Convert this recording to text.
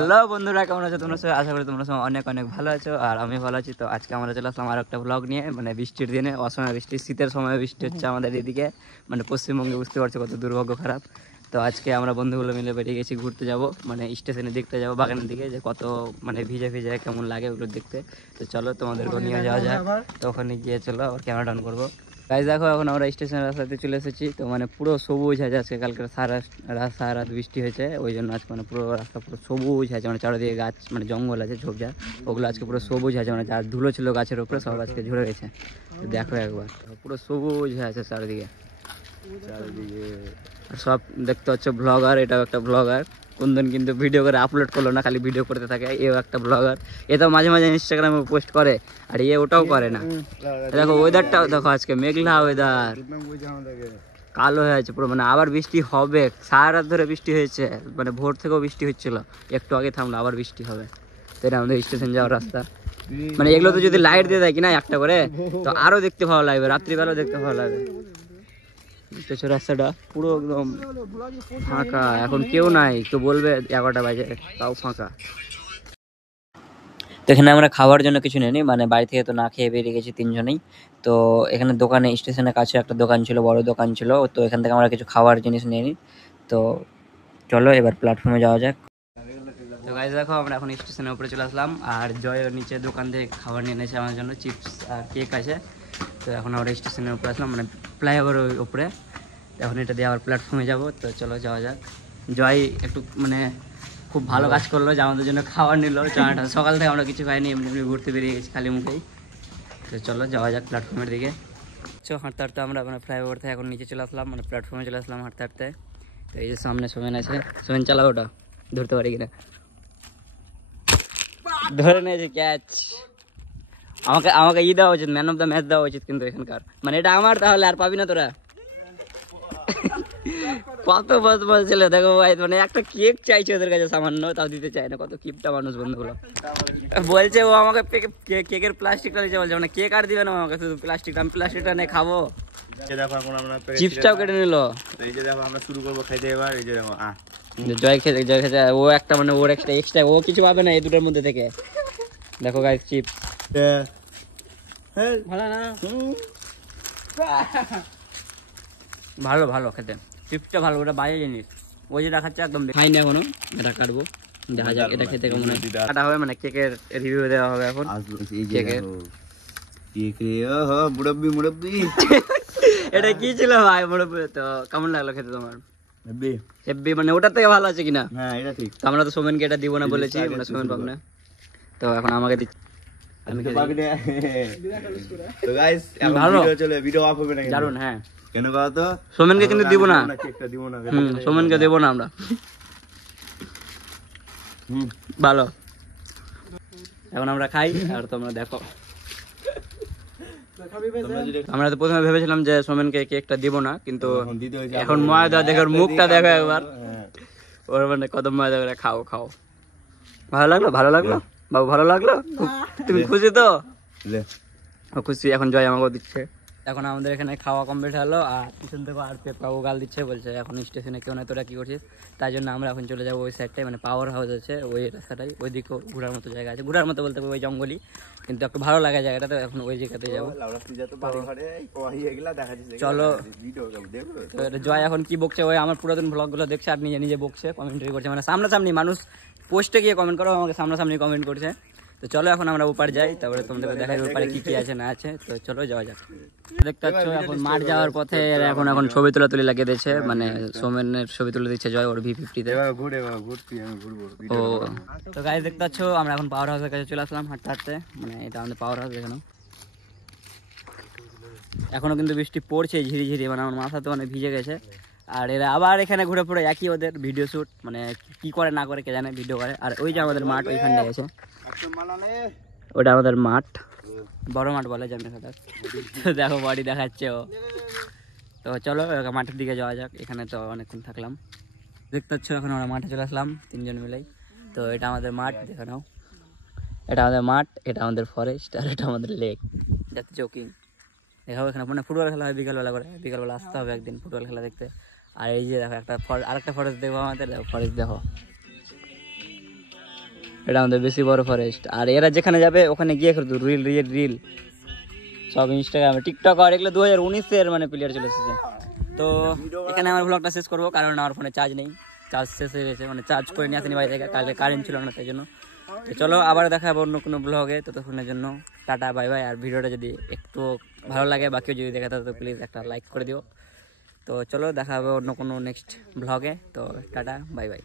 Hello বন্ধুরা, কেমন আছো তোমরা সবাই? আশা করি তোমরা সবাই অনেক অনেক ভালো আছো আর আমি ভালো আছি। তো আজকে আমরা চলে আসলাম আর একটা ব্লগ নিয়ে, মানে বৃষ্টির দিনে, অসময় বৃষ্টি, শীতের সময় বৃষ্টি হচ্ছে আমাদের এদিকে, মানে পশ্চিমবঙ্গে। বুঝতে পারছো কত দুর্ভাগ্য খারাপ। তো আজকে আমরা বন্ধুগুলো মিলে বেরিয়ে গেছি ঘুরতে যাব, মানে স্টেশনের দিকটা যাবো, বাগানের দিকে, যে কত মানে ভিজে ভিজে কেমন লাগে ওগুলো দেখতে। তো চলো তোমাদেরকে নিয়ে যাওয়া যায়। তো ওখানে গিয়ে চলো আবার ক্যামেরা অন করবো। গাইজ দেখো, এখন আমরা স্টেশনের রাস্তাতে চলে এসেছি। তো মানে পুরো সবুজ আছে আজকে, কালকে সারা রাত বৃষ্টি হয়েছে, ওই জন্য আজকে মানে পুরো রাস্তা পুরো সবুজ আছে, মানে চারিদিকে গাছ, মানে জঙ্গল আছে ঝোপঝাড়, ওগুলো আজকে পুরো সবুজ আছে, মানে যার ধুলো ছিল গাছের উপরে সব আজকে ঝরে গেছে। তো দেখো একবার, পুরো সবুজ হয়ে আছে চারিদিকে। আর সব দেখতে হচ্ছে ব্লগার, এটাও একটা ব্লগার। কোনদিন কিন্তু ভিডিও করে আপলোড করলো না, খালি ভিডিও করতে থাকে। এও একটা ব্লগার, এ তো মাঝে মাঝে ইনস্টাগ্রামে পোস্ট করে, আর এ ওটাও করে না। দেখো ওয়েদারটাও দেখো, আজকে মেঘলা ওয়েদার, কালো হয়ে আছে পুরো, মানে আবার বৃষ্টি হবে। সারা রাত ধরে বৃষ্টি হয়েছে, মানে ভোর থেকেও বৃষ্টি হচ্ছিল, একটু আগে থামলো, আবার বৃষ্টি হবে। তো এটা আমাদের স্টেশন যাওয়ার রাস্তা। মানে এগুলো তো যদি লাইট দিয়ে দেয় কিনা একটা করে, তো আরো দেখতে ভালো লাগবে, রাত্রিবেলাও দেখতে ভালো লাগবে। রাস্তাটা পুরো একদম ফাঁকা, এখন কেউ নাই। কেউ বলবে 11টা বাজে, তাও ফাঁকা। তো এখানে আমরা খাওয়ার জন্য কিছু নেই, মানে বাড়ি থেকে তো না খেয়ে বেরিয়ে গেছি তিনজনেই। তো এখানে দোকানে, স্টেশনের কাছে একটা দোকান ছিল, বড় দোকান ছিল, তো এখান থেকে আমরা কিছু খাওয়ার জিনিস নিয়ে নিই। তো চলো এবার প্ল্যাটফর্মে যাওয়া যাক। তো গাইজ দেখো, আমরা এখন স্টেশনের উপরে চলে আসলাম, আর জয়ের নিচে দোকান থেকে খাবার নিয়ে এনেছে আমার জন্য, চিপস আর কেক আছে। তো এখন আমরা স্টেশনের উপরে আসলাম, মানে ফ্লাইওভারের উপরে। এখন এটা দিয়ে আবার প্ল্যাটফর্মে যাব। তো চলো যাওয়া যাক। জয় একটু মানে খুব ভালো কাজ করলো যে আমাদের জন্য খাবার নিল। চাটা সকাল থেকে আমরা কিছু খাইনি, এমনি এমনি ঘুরতে বেরিয়ে গেছি খালি মুখেই। তো চলো যাওয়া যাক প্ল্যাটফর্মের দিকে। হাঁটতে হাঁটতে আমরা মানে ফ্লাইওভার থেকে এখন নিচে চলে আসলাম, মানে প্ল্যাটফর্মে চলে আসলাম হাঁটতে হাঁটতে। তো এই যে সামনে সোমেন আছে, সোমেন চালাও, ওটা ধরতে পারি কিনা, ধরে নিয়েছে ক্যাচ। আমাকে আমাকে দেওয়া উচিত, ম্যান অফ দ্য ম্যাচ দেওয়া উচিত কিন্তু এখানকার, মানে এটা আমার, তাহলে আর পাবি না তোরা। কত বদমাশ ছিল দেখো ভাই, মানে একটা কেক চাইছে ওদের কাছে সামান্য, তাও দিতে চায় না। কত কিপটা মানুষ বন্ধুগুলো। বলছে ও আমাকে কেকের প্লাস্টিকটা দিচ্ছে, বলছে মানে কেক আর দিবে না আমাকে, শুধু প্লাস্টিকটা। আমি প্লাস্টিকটা নিয়ে খাবো। চিপসটাও কেটে নিল। এই যে দেখো, আমরা শুরু করবো খাইতে এবার। এই যে দেখো, জয় খেতে ও একটা, মানে ওর এক্সট্রা ও কিছু পাবে না এই দুটোর মধ্যে থেকে। দেখো গাইস, চিপস ভালো না, ভালো ভালো খেতে, চিপসটা ভালো, ওটা বাজে জিনিস। ওই যে দেখাচ্ছে একদম খাইনি এখনো, এটা কাটবো, দেখা যাক এটা খেতে কেমন হয়। কাটা হবে, মানে কেকের রিভিউ দেওয়া হবে এখন। কেকের মুরব্বি মুরব্বি এটা কি ছিল ভাই মুরব্বি? তো কেমন লাগলো খেতে তোমার? হেব্বি, মানে ওটার থেকে ভালো আছে কিনা? হ্যাঁ এটা ঠিক। তো আমরা তো সোমেনকে এটা দিব না বলেছি, মানে সোমেন পাবো না, তো এখন আমাকে দিচ্ছি। আমি তো পাবি না। তো গাইস এখন ভিডিও চলে, ভিডিও অফ হবে না কিন্তু। দারুন, হ্যাঁ। কেন কও তো? সোমেনকে কিন্তু দিব না, কেকটা দিব না। সোমেনকে দেব না আমরা। ভালো, এখন আমরা খাই আর তোমরা দেখো। আমরা তো প্রথমে ভেবেছিলাম যে সোমেনকে কেকটা দিব না, কিন্তু এখন ময়দা দেখো, মুখটা দেখো একবার, ওর মানে কত ময়দা করে। খাও খাও, ভালো লাগলো, ভালো লাগলো বাবু, ভালো লাগলো? তুমি খুশি তো? খুশি। এখন জয় আমাকেও দিচ্ছে। এখন আমাদের এখানে খাওয়া কমপ্লিট হলো, আর পিছন থেকে আর পেপাও গাল দিচ্ছে, বলছে এখন স্টেশনে কেউ না, তোরা কি করছিস? তাই জন্য আমরা এখন চলে যাবো ওই সাইডটাই, মানে পাওয়ার হাউস আছে ওই রাস্তাটাই, ওই দিকেও ঘোরার মতো জায়গা আছে, ঘোরার মতো বলতে ওই জঙ্গলই, কিন্তু একটু ভালো লাগে জায়গাটা। তো এখন ওই জায়গাতে যাবো। চলো। জয় এখন কি বকছে, ওই আমার পুরাতন ব্লগগুলো দেখছে আর নিজে নিজে বকছে, কমেন্ট্রি করছে, মানে সামনাসামনি মানুষ পোস্টে গিয়ে কমেন্ট করো, আমাকে সামনাসামনি কমেন্ট করছে। তো চলো এখন আমরা উপর যাই, তারপরে তোমাদেরকে দেখাই উপরে কি কি আছে না আছে। তো চলো যাওয়া যাক। দেখতে পাচ্ছ এখন মাঠ যাওয়ার পথে এখন ছবি তুলি লাগিয়ে দিয়েছে, মানে সোমেনের ছবি তুলে দিচ্ছে জয় ওর V50-তে। ও তো গাইস দেখতে পাচ্ছ, আমরা এখন পাওয়ার হাউসের কাছে চলে আসলাম হাঁটতে হাঁটতে, মানে এটা আমাদের পাওয়ার হাউস। এখনো কিন্তু বৃষ্টি পড়ছে ঝিরিঝিরি, মানে আমার মাথা তো মানে ভিজে গেছে। আর এরা আবার এখানে ঘুরে পড়ে একই ওদের ভিডিও শ্যুট, মানে কি করে না করে কে জানে, ভিডিও করে। আর ওই যে আমাদের মাঠ ওইখানটা গেছে, ওটা আমাদের মাঠ, বড় মাঠ বলে জানি সেটা। দেখো বডি দেখাচ্ছে ও। তো চলো মাঠের দিকে যাওয়া যাক, এখানে তো অনেকক্ষণ থাকলাম। দেখতে পাচ্ছ এখন আমরা মাঠে চলে আসলাম তিনজন মিলেই। তো এটা আমাদের মাঠ, দেখে নাও, এটা আমাদের মাঠ, এটা আমাদের ফরেস্ট, আর এটা আমাদের লেক, যাতে জোকিং। দেখাবো এখানে মানে ফুটবল খেলা হয় বিকালবেলা করে, বিকালবেলা আসতে হবে একদিন ফুটবল খেলা দেখতে। আর এই যে দেখো একটা আরেকটা ফরেস্ট দেখবো আমাদের, ফরেস্ট দেখো এটা আমাদের বেশি বড় ফরেস্ট। আর এরা যেখানে যাবে ওখানে গিয়ে করতো রিল রিল রিল সব ইনস্টাগ্রামে টিকটক আর এগুলো 2019-এর মানে প্লেয়ার চলে এসেছে। তো এখানে আমার ব্লগটা শেষ করবো, কারণ আমার ফোনে চার্জ নেই, চার্জ শেষ হয়ে গেছে, মানে চার্জ করে নিয়ে আসেনি বাড়ি থেকে, কালকে কারেন্ট ছিল না তাই জন্য। তো চলো আবার দেখা হবে অন্য কোনো ব্লগে, ততক্ষণের জন্য টাটা বাই বাই। আর ভিডিওটা যদি একটু ভালো লাগে বা কেউ যদি দেখে তো প্লিজ একটা লাইক করে দিও। তো চলো দেখা হবে অন্য কোনো নেক্সট ব্লগে, তো টাটা বাই বাই।